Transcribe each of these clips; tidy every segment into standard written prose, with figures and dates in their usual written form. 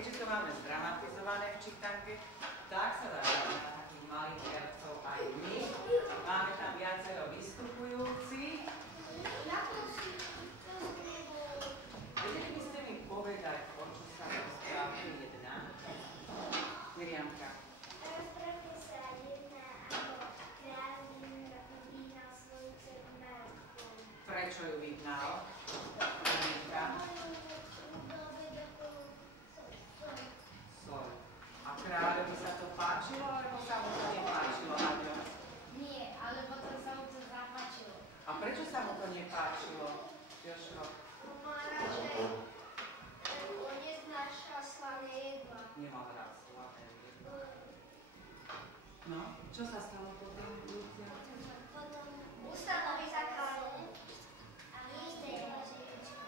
keďže to máme zdramatizované v čítanke, tak sa dá na takých malých hercov aj my. Máme tam viacero vystupujúcich. Vedeli by ste mi povedať, o čo sa rozprávne jedná? Miriamka. Rozprávne sa jedná, ako kráľ vyhnal svoju dceru na rúbku. Prečo ju vyhnal? Sol. A kráľovi sa to páčilo, alebo sa mu to nepáčilo? Nie, ale potom sa mu to zapáčilo. A prečo sa mu to nepáčilo, Jožko? Mal radšej, on neznáša slané jedla. Nemal rád slané jedlo. No, čo sa stalo potom, Lucia? Potom ustanovi za kráľom a stretla ženičku.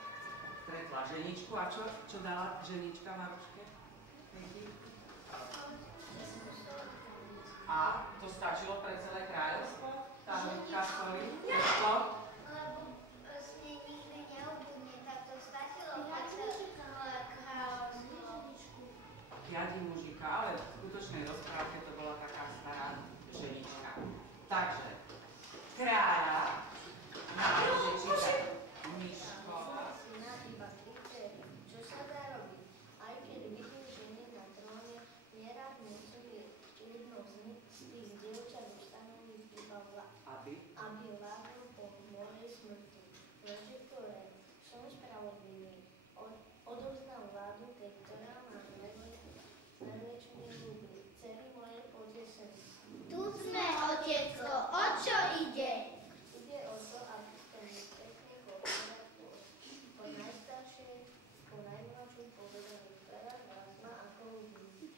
Stretla ženičku a čo dala ženička Maruške? A to stačilo pre celé kráľovstvo? Tá hĺbka soli? Prečo? Lebo s nej nikdy neobudne, tak to stačilo pre celé kráľovstvo. Riadi mužika, ale v skutočnej rozprávke to bola taká stará ženička. Takže, kráľa náleží čítať Miško. Iba tričer, čo sa dá robiť? Aj keď vidím ženy na tróne, nerad musím jednou z tých dievčat ustanoviť iba aby vládol po mojej smrti. Lenže ktoré som spravodlivý, odovzdám vládu tej, ktorá ma najväčšie ľúbi. Dcery moje potesem. Tu sme, otecko, o čo ide? Ide o to, aby ste mi pekne povedali po najstaršej, po najmladšej povedali, ktorá z vás ma ako ľúbi.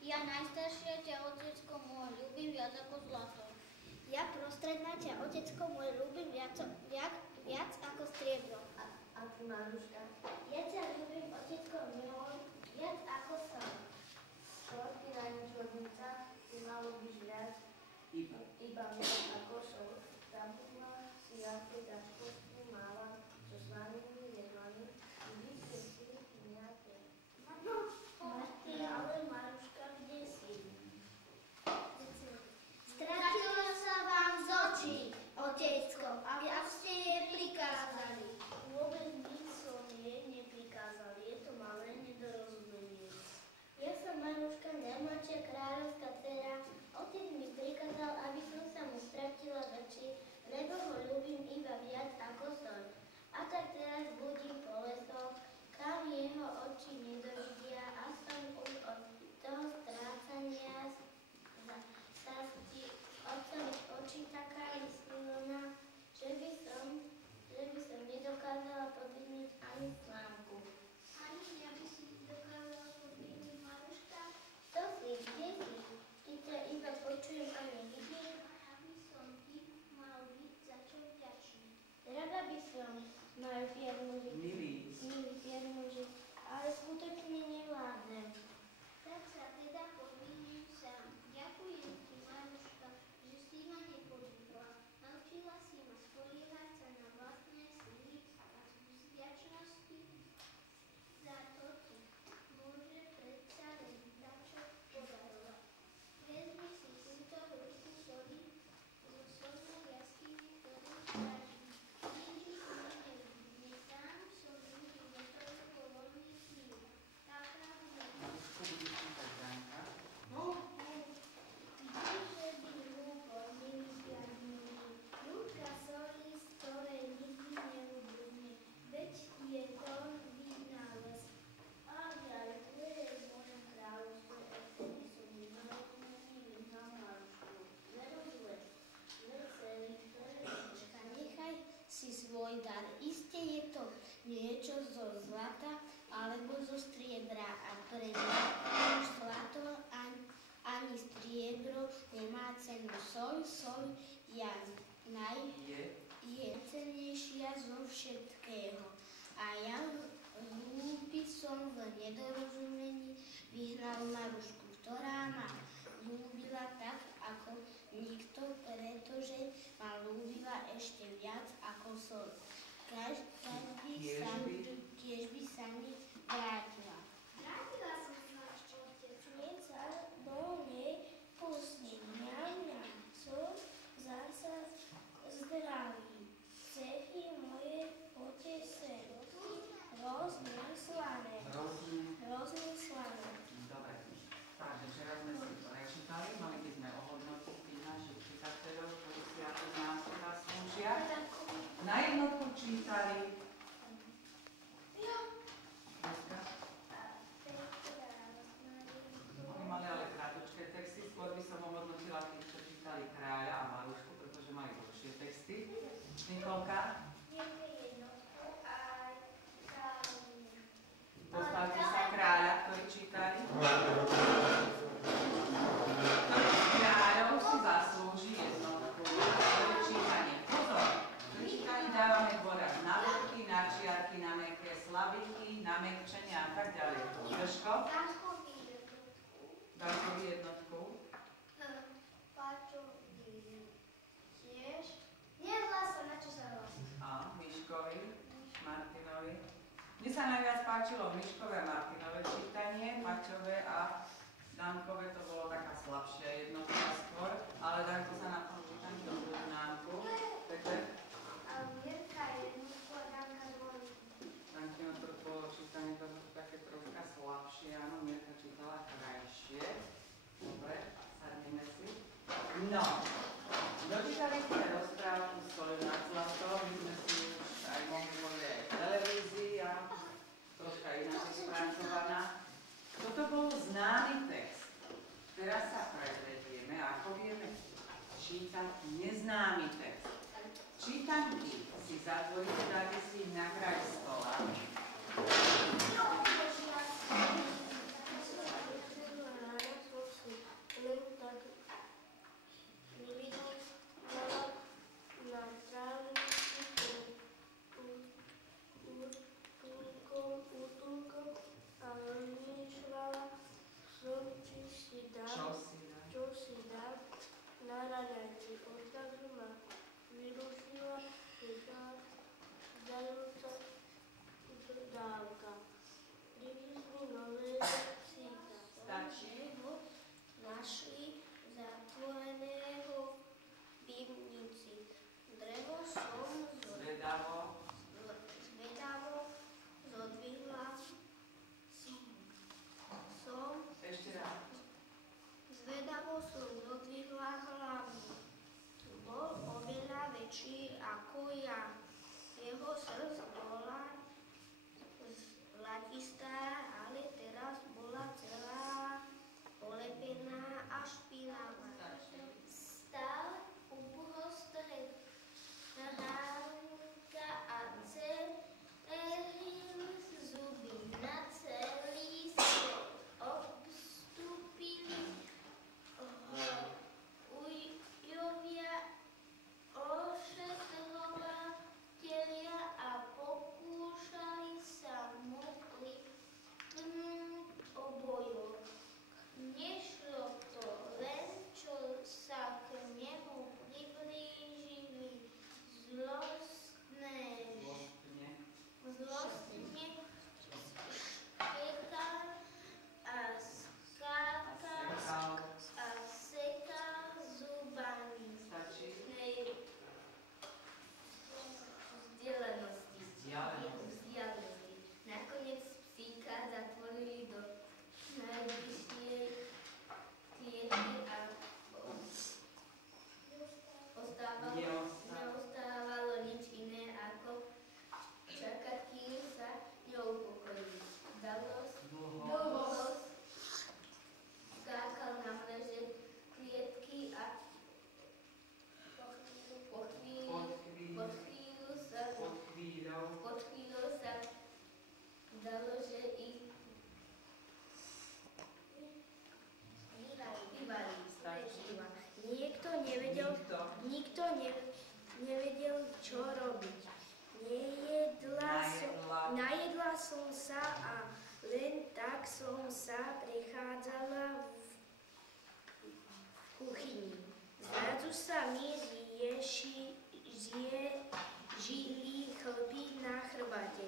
Ja najstaršia ťa, otecko môj, ľúbim viac ako zlato. Ja prostredná ťa, otecko môj, ľúbim viac ako striebro. A ty, Maruška? Ja ťa ľúbim, otecko môj, viac ako som. Čo, ty najničvodnica, ty ma ľúbiš viac? Iba viac ako som. Zabudla si, aké dačkovstvo mala so slanými jedlami, vy ste si nejaké. Ty, ale Maruška, kde si? Stratila sa vám z očí, otecko, ak ste jej prikázali. Vôbec nič som jej neprikázal, je to malé nedorozumenie. Ja som Maruška, najmladšia kráľovská dcera. Otec mi prikázal, aby som sa mu stratila z očí, lebo ho ľúbim iba viac ako som. A tak teraz budím po lesoch, kam jeho oči nedovidia a som už od toho strácania sa otcom očí taká vysmilená, že by som nedokázala podvidniť ani slámku. Ani ja by si dokázala podvidniť, Maruška? To si, kde si? Ty ťa iba počujem a nevidím. Ja by som ti mal byť za čo vďačný. Rada by som, môj piermužik, milý piermužik, ale skutočne nevládnem. Tak sa teda podvidním sám. Ďakujem ti, Maruška, že si ma nepodvidla. Naučila si ma spoliehať sa na vlastné sily a z vďačnosti za to ti môže predsa len dačo podarovať. Vezmi si túto hĺbku soli zo solnej jaskyne, ktorú stráži. Vidíš, nie sám som ľudí do toho povolný chvíľ. Taká Tyže by hlúpo nevysťahnuli. Ľudka soli, z ktorej nikdy neubudne. Veď je to vynález. Ale tu je v mojom kráľovstve, odtedy som vyhnalý vyhnal Marušku. Veru zle. Celý, ktoré nechaj si svoj dar. Iste je to niečo zo zlata alebo zo striebra a pre mňa už zlato ani striebro nemá cenu. Soľ je cennejšia zo všetkého. A ja hlúpy som v nedorozumení vyhnal Marušku, ktorá ma ľúbila tak ako nikto, pretože ma ľúbila ešte viac ako soľ. Tiež by sa mi vrátila. čítali? Oni mali ale krátučké texty, skôr by som ohodnotila tých, čo čítali Kráľa a Marušku, pretože majú dlhšie texty. Nikolka? Postavte sa Kráľa, ktorý čítali. Ktorý z kráľov si zaslúži jednotku. To je čítanie. Pozor, pri čítaní dávame dôraz na veľky, na čiarky, na mäkké slabiky, na mäkčenie a tak ďalej. Jožko? Darkovi jednotku. A Miškovi, Martinovi. Mne sa najviac páčilo Miškové a Martinové čítanie, Maťové a Dankové to bolo taká slabšia jednotka skôr, ale Danko sa na tom čítaní dobrú známku. Peter? Dankino to bolo čítanie to také troška slabšie, áno, Mirka čítala krajšie. Dobre, sadneme si. No, dočítali sme rozprávku Stolu nad zlatom, my sme si už aj mohli povedať aj v televízii a troška ináč spracovaná. Toto bol známy text. Teraz sa prezvedieme, ako vieme čítať neznámy text. Čítanky si zatvoríte, dáte si na kraj stola. Čo si dá na raňajky, odtažu ma vyrušila prichádzajúca dávka. Privízli nové psíka. Stačí? Našli zatvoreného v pivnici. Drevo som Zvedavo zodvihla som ešte raz. Zvedavo som zodvihla hlavu. Bol oveľa väčší ako ja. Jeho srdc bola zlatistá, ale teraz bola celá polepená a špinavá. Stál uprostred ránka a celil zuby na celý svet. Obstúpili ujovia, ošetrovatelia a pokúšali sa mu pripnúť obojok. Nešlo to, len čo sa k nemu priblížili zlostne špekal a skákal a sekal zubami. Stačí? Vzdialenosti. Nakoniec psíka zatvorili do najbližšej klietky a neostávalo nič iné ako čakať, kým sa neupokojí. Dlho skákal na mreže klietky a pod chvíľou sa dalo, že ich vyvalí. Nikto nevedel, čo robiť. Najedla som sa a len tak som sa prechádzala v kuchyni. Zrazu sa mi žili chlpy na chrbate.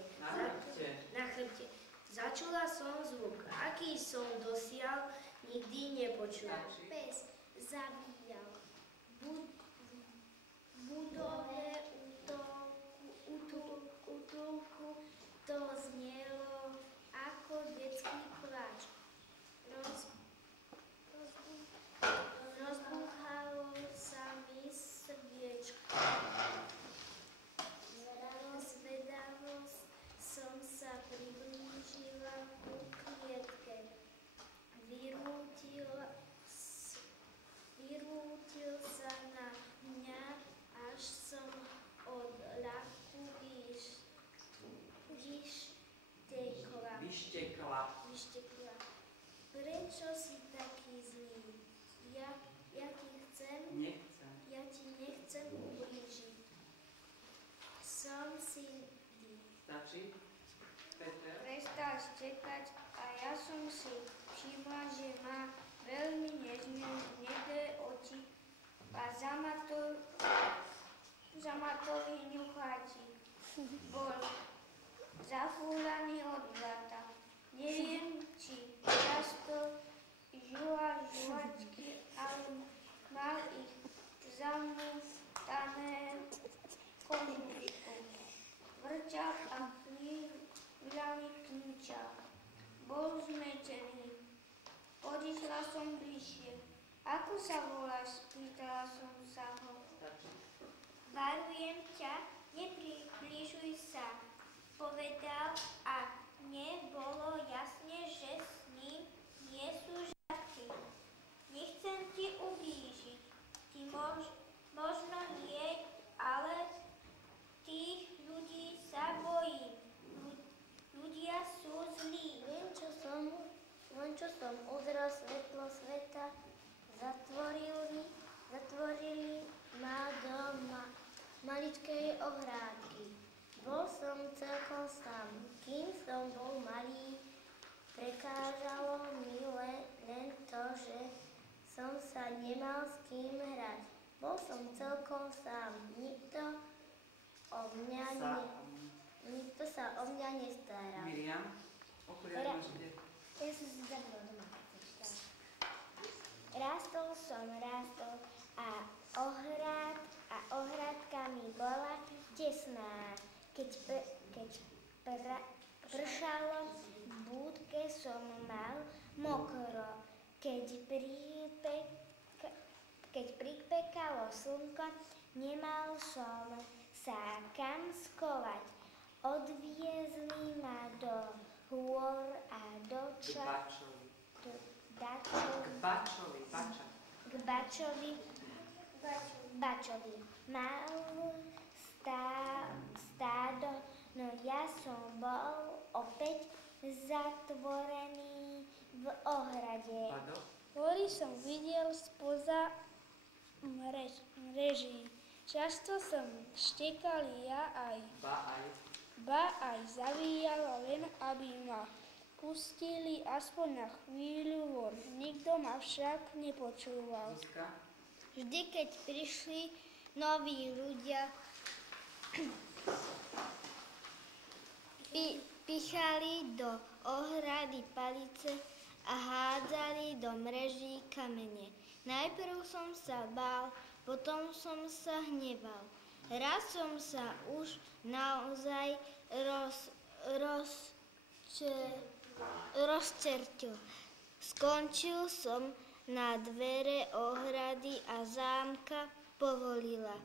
Na chrbte. Začula som zvuk, aký som dosiaľ nikdy nepočula. Pes zavíjal. Budove útulku to znelo ako detský pláč. Rozbúchalo sa mi srdiečko. Zvedavo Stačí? Peter? Prestal štekať a ja som si všimla, že má veľmi nežné hnedé oči a zamatový ňucháčik. Bol zafúľaný od zlata. Neviem, či často žuval žuvačky, ale mal ich zamútané kožuškou. Vrčal a chvíľami kňučal. Bol zmetený. Odišla som bližšie. Ako sa voláš? Spýtala som sa ho. Varujem ťa, nepribližuj sa, povedal a mne bolo jasné, že s ním nie sú žarty. Nechcem ti ublížiť. Ty možno nie, ale tých ľudí sa bojím. Ľudia sú zlí. Len čo som uzrel svetlo sveta, zatvorili ma do maličkej ohrádky. Bol som celkom sám. Kým som bol malý, prekážalo mi len to, že som sa nemal s kým hrať. Bol som celkom sám. Nikto sa o mňa nestaral. Miriam? Okuliare máš kde? Ja som si zabila doma. Rástol a ohrádka mi bola tesná. Keď pršalo, v búdke som mal mokro. Keď pripekalo slnko, nemal som sa kam skovať. Odviezli ma do hôr a do k Bačovi. Mal stádo, no ja som bol opäť zatvorený v ohrade. Hory som videl spoza mreží. Často som štekal ja ba aj zavíjal, len aby ma pustili aspoň na chvíľu von. Nikto ma však nepočúval. Vždy, keď prišli noví ľudia, pichali do ohrady palice a hádzali do mreží kamene. Najprv som sa bál, potom som sa hneval. Raz som sa už naozaj rozčertil. Skončil som na dvere ohrady a zámka povolila.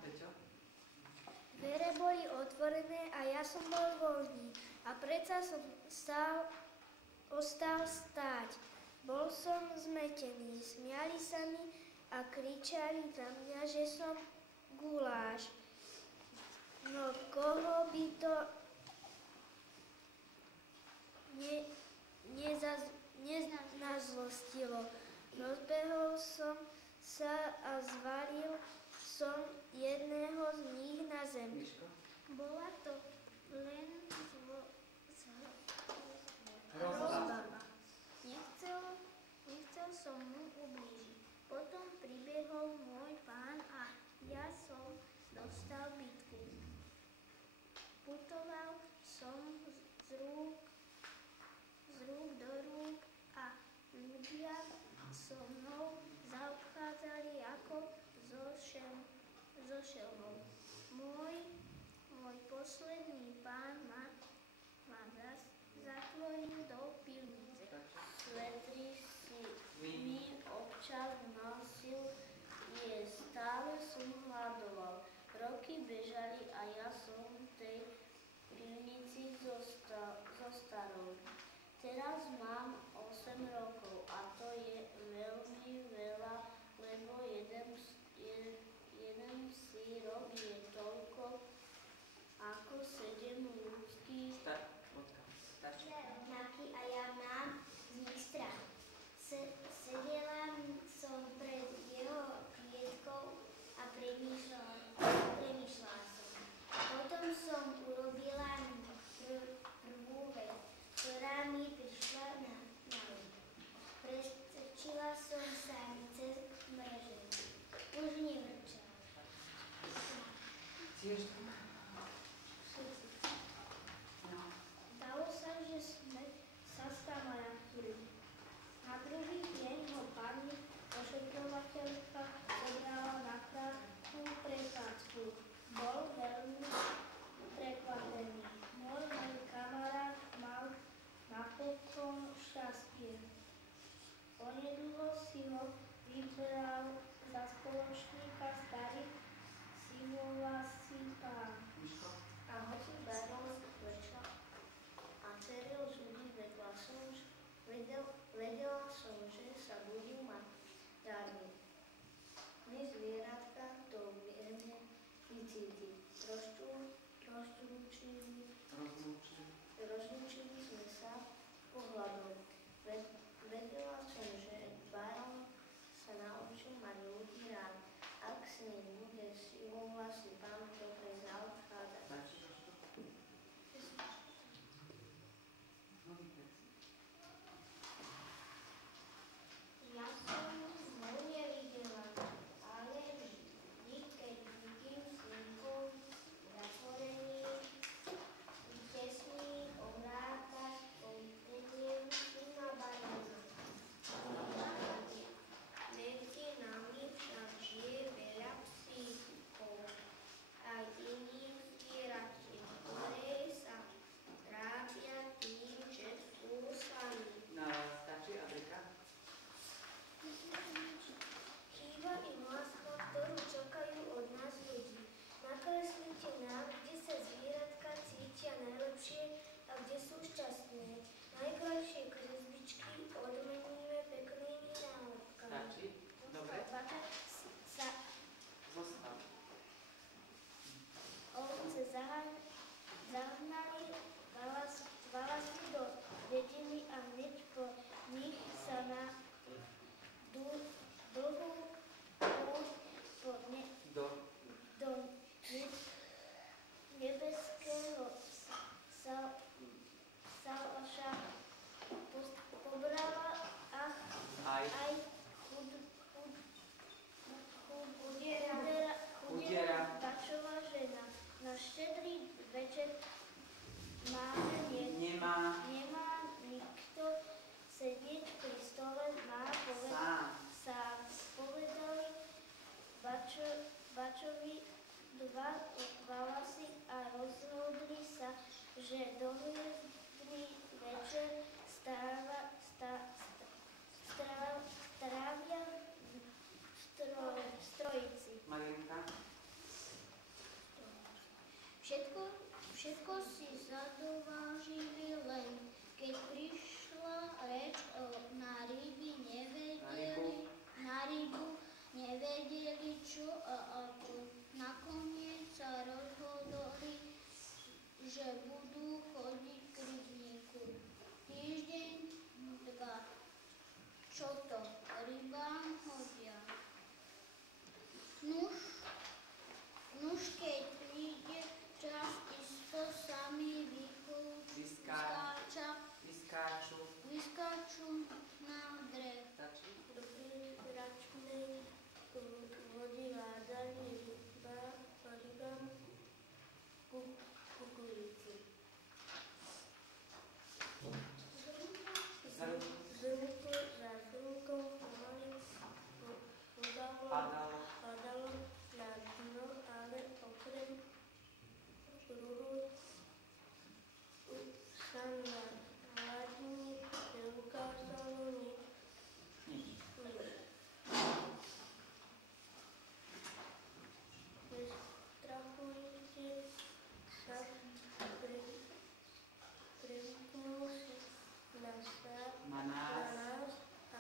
Dvere boli otvorené a ja som bol voľný. A predsa som ostal stáť. Bol som zmetený. Smiali sa mi a kričali na mňa, že som guláš. No koho by to nezlostilo. Rozbehol som sa a zvalil som jedného z nich na zem. Bola to len hrozba. Nechcel som mu ublížiť. Potom pribehol môj pán a ja som dostal bitku. Putoval som z rúk do rúk a ľudia so mnou zaobchádzali ako so šelmou. Môj posledný pán ma zatvoril do pivnice. Svetri si mi občas nosil jesť. Stále som hľadoval. Roky bežali a ja som v tej pivnici zostarol. Teraz mám 8 rokov a to je veľmi veľa, lebo jeden sýrok je toľko ako 7 ľudských náky a ja mám z nich strach. Sedela som pred jeho klietkou a premýšľala som. Potom som urobil pastier. Onedlho si ho vybral za spoločníka starý sivovlasý pán. Miško? A hoci barón klečal a ceril zuby, vedela som, že sa budú mať radi. My zvieratka to vieme vycítiť. Rozlúčili sme sa pohľadom. Vedela som, že barón sa naučil mať ľudí rád, ak s ním bude sivovlasý pán dobre zaobchádzať. Ja som ho nevidela, ale vždy, keď vidím snímkov zatvorených, tesný obrátať, pomyslím si na baróna. Medzi nami však žije veľa psíkov, aj iných zvieratiek, ktoré sa trápia tým, že sú sami. No, stačí, Adrika? Chýba im láska, ktorú čakajú od nás ľudí. Nakreslite nám, kde sa zvieratka cítia najlepšie a kde sú šťastné. Najkrajšie kresbičky odmeníme peknými nálepkami. Stačí? Dobre? Zostav. Ovce zahnali valasy do dediny a hneď po nich sa na dlhú púť do nebeského salaša pobrala aj chudera bačová žena. Na štedrý večer nemá nikto sedieť pri stole, má sám. Povedali bačovi dva valasy a rozhodli sa, že dohľadný večer strávia v Trojici. Marienka? Všetko si zadovážili, len keď prišla reč na rybu, nevedeli čo a ako. Nakoniec sa rozhodli, že budú chodiť k rybníku. Týždeň, dva. Čo to rybám hodia? Nuž keď príde čas, isto sami vyskáču na breh. Do priračnej vody hádali rybám kukuricu. Zrnko za zrnkom pomaly padalo na dno, ale okrem rúru sa na hladine neukázalo nič. Nestrachujte sa, prevyknú si na nás a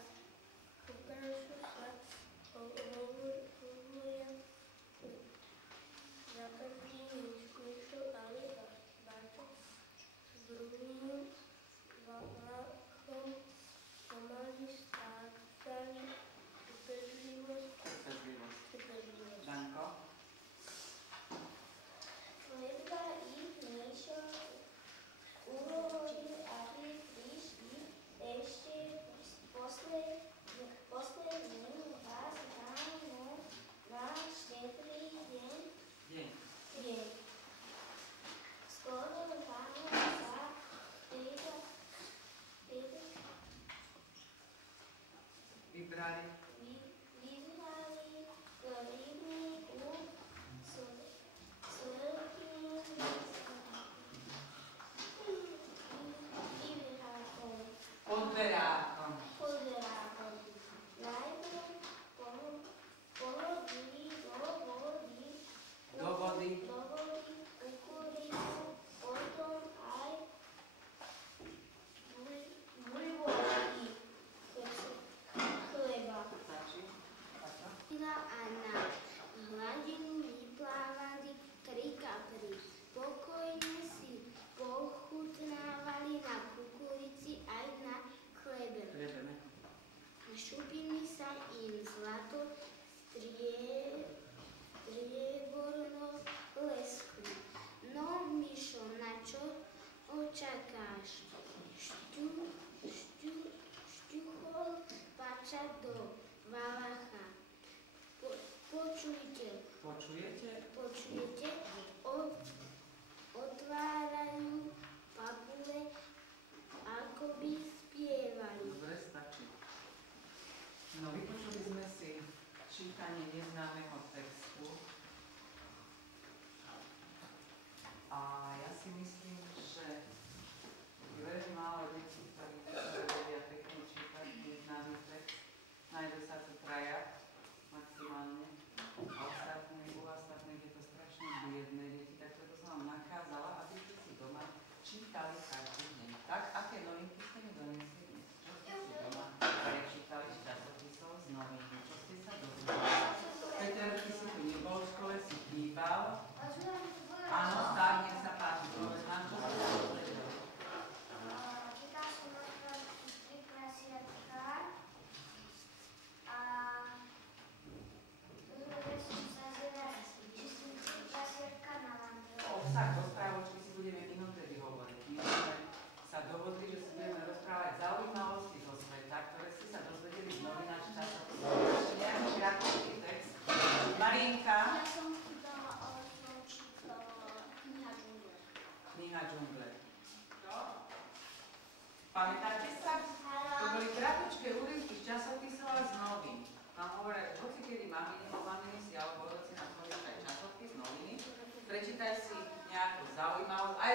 ukážu sa, hovoria za každým niečo, ale bačo s druhým valachom pomaly strácali trpezlivosť. Danko? Nedba ich niečo uhovoril, aby prišli ešte posledný raz ráno na štedrý deň. Skoro ráno sa Vybrali do rybníku s veľkým vyvrhákom. od dverá.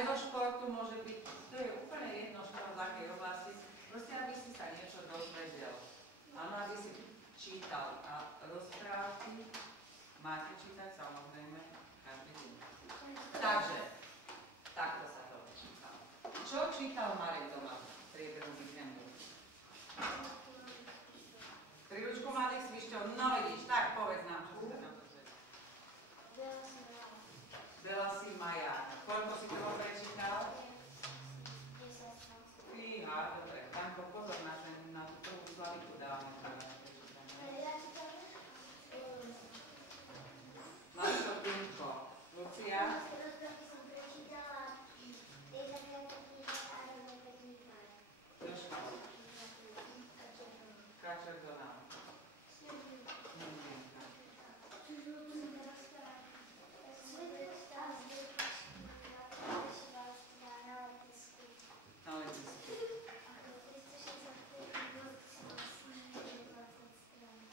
aj zo športu môže byť, to je úplne jedno, šport z akej oblasti, proste aby si sa niečo dozvedel. Áno, aby si čítal a rozprávky máte čítať samozrejme každý deň. Takže, takto sa to čítal. Čo čítal Marek doma v priebehu víkendu? Príručku malých svišťov, no vidíš, tak povedz nám, čo si sa tam dozvedel. Veľa si majáka. Koľko si toho prečítal? 10. Fíha, dobre. Tanko, pozor na tú prvú slaviku dávame. Marko, Pinko. Lucia? Jožka. Kačer do nám. Na letisku.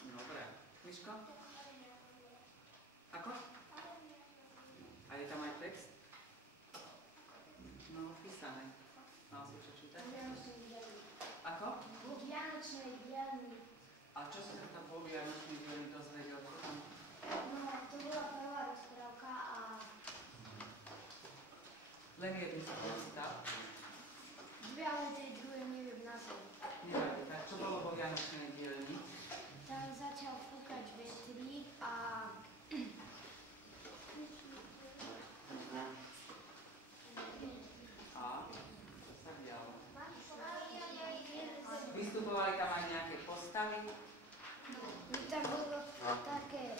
Dobre. Miško? Ako? A je tam aj text? No, písané. Mal si čo čítať? Ako? A čo si sa tam po Vianočnej dielni dozvedel? Čo tam? No, to bola prvá rozprávka a... Len jednu sa prečítal? Dve, ale tej druhej neviem názov. Nevadí, tak čo bolo vo Vianočnej dielni? Tam začal fúkať vetrík a... A? Čo sa dialo? Vystupovali tam aj nejaké postavy? Tam bolo také...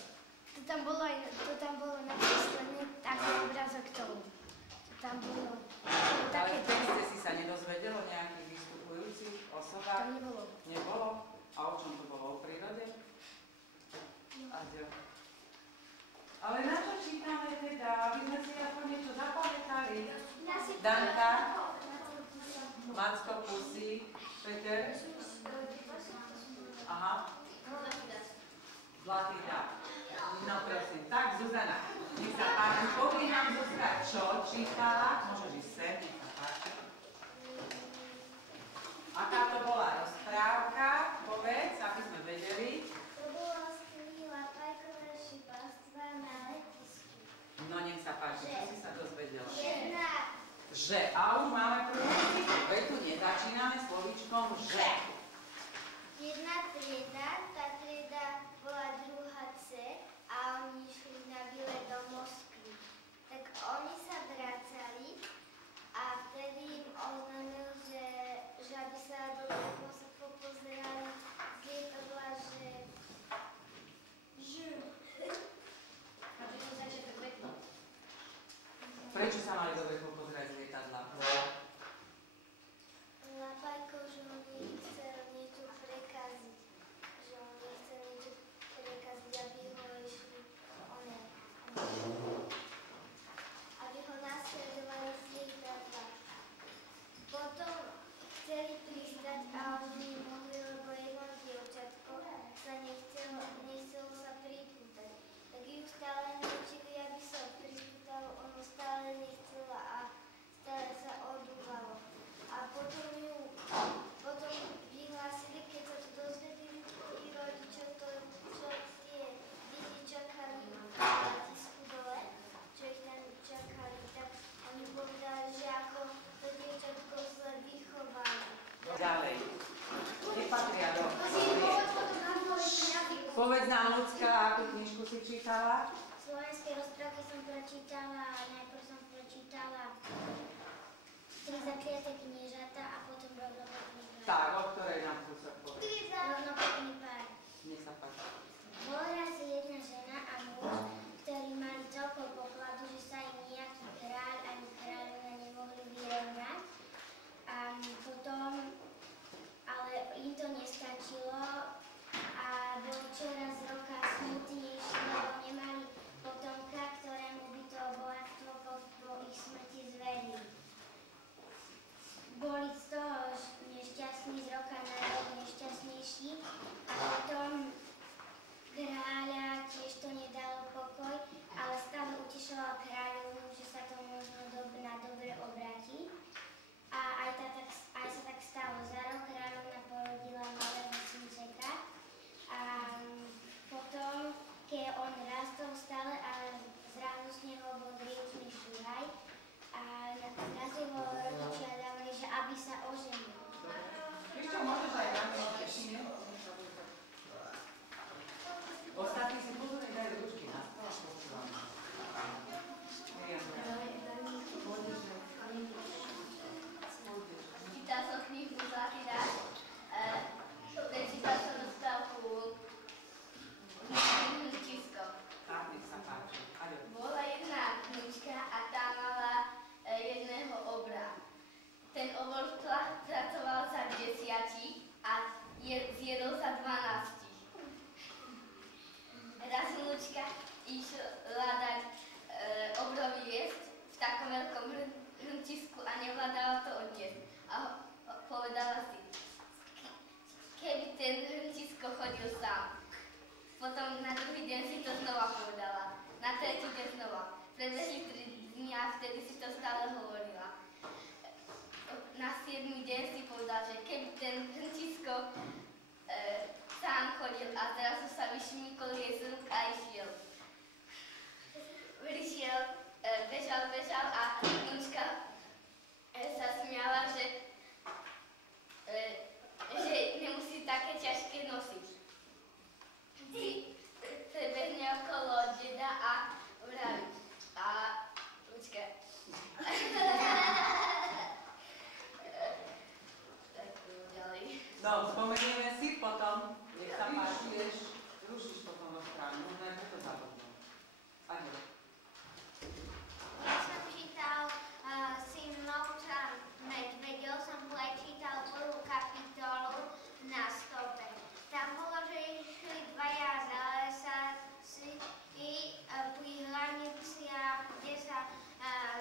To tam bolo nakreslené taký obrázok tomu. Tam bolo Ale také... v texte si sa nedozvedel o nejakých vystupujúcich osobách? Tam nebolo. Nebolo? A o čom to bolo? O prírode? Ale na čo čítame teda? Aby sme si aspoň niečo zapamätali. Danka? Macko, Pusy? Peter? Aha. Zlatý dav. No prosím. Tak, Zuzana. Nech sa páči. Povie nám Zuzka, čo čítala? Môžeš ísť sem, nech sa páči. Aká to bola rozprávka? Povedz, aby sme vedeli. To bola skvelá pajková šibáctva na letisku. No nech sa páči, čo si sa dozvedela? Že A už máme prvú vetu, nezačíname slovíčkom že. jedna trieda, tá trieda bola druhá C a oni išli na výlet do Moskvy. Tak oni sa vracali a vtedy im oznámil, že aby sa do toho popozerali z lietadla, že A to je začiatok vetu. Prečo sa mali dobre pozerať z lietadla? na Pajko, že on nechcel niečo prekaziť. Že on nechcel niečo prekaziť, aby ho išli aby ho nasledovali z lietadla. Potom chceli pristať a oni nemohli, lebo jedno dievčatko sa nechcelo sa pripútať. Tak ju stále nechceli, aby sa pripútalo, ono stále nechcela a stále sa odúvalo. A potom vyhlásili, keď sa to dozvedeli tí rodičia, čo tie deti čakali na letisku dole, čo ich tam čakali, tak oni povedali, že ako to dievčatko zle vychovali. Ďalej. Nepatria do... Povedz nám, Ľudská, akú knižku si čítala? Slovenské rozprávky som prečítala, najprv som prečítala Tri zakliaté kniežatá a potom Rovnopekný pár. Tak, o ktorej nám tu sa povedz. Rovnopekný pár. Nech sa páči. Bola raz jedna žena a muž, ktorí mali toľko pokladu, že sa im nejaký kráľ ani kráľovna nemohli vyrovnať. A potom, ale im to nestačilo a boli čoraz roka smutnejší, lebo nemali potomka, ktorému by to bohatstvo po ich smrti zverili. Boli z toho nešťastní z roka na rok No, spomenieme si potom, rušíš potom rozprávanie, možno aj preto zabudnú. Aďo. Ja som čítal Synovca medvedov, som prečítal prvú kapitolu na stope. Tam bolo, že išli dvaja zalesarci pri hraniciach, kde sa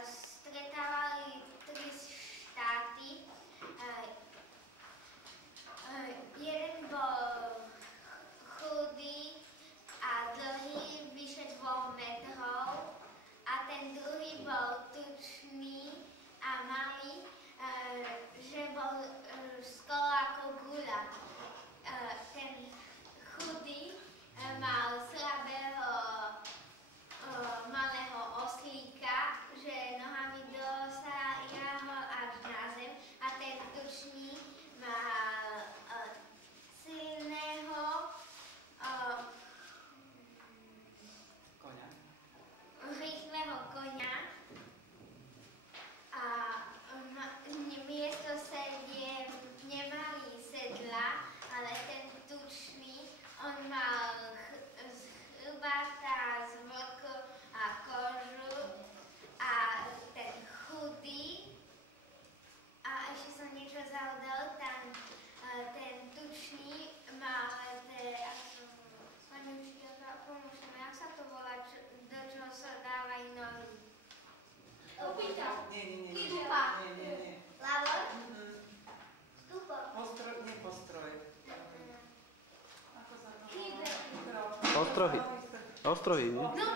stretávali tri štáty. Jeden bol chudý a dlhý, vyše 2 metrov, a ten druhý bol tučný a malý, že bol skoro ako guľa. Ten chudý mal slabého malého oslíka, že nohami dosiahol až na zem, a ten tučný mal silného Koňa. rýchleho koňa a miesto sediem nemali sedla, ale ten tučný, on mal z chrbáta, z vlku a kožu, a ten chudý, a ešte som niečo zaudal, ten tučný mal pani učiteľka, pomôžte mi, jak sa to volá, do čoho sa dávajú nohy? Opýta. Nie. Stupa. Nie. Lavor? Stupa. Postroj, nie postroj. Ako sa to volá? Hýbe. Ostrohy. Ostrohy, nie? No,